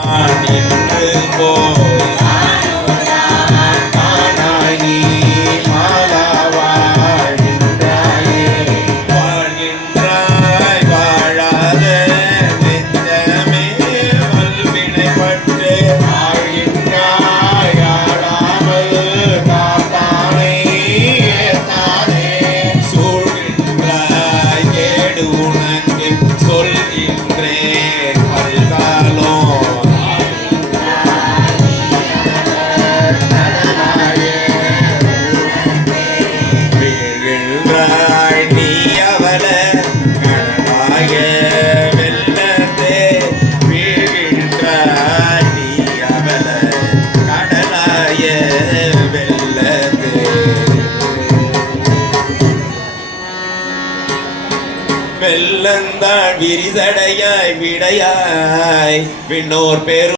நின்று போய். வீழ்கின்றாய் நீ அவல கடலாய வெள்ளத்தே வீழ்கின்றாய் நீ அவல கடலாய வெள்ளத்தே வெள்ளந்தாள் விரிசடையாய் விடையாய் விண்ணோர் பெரு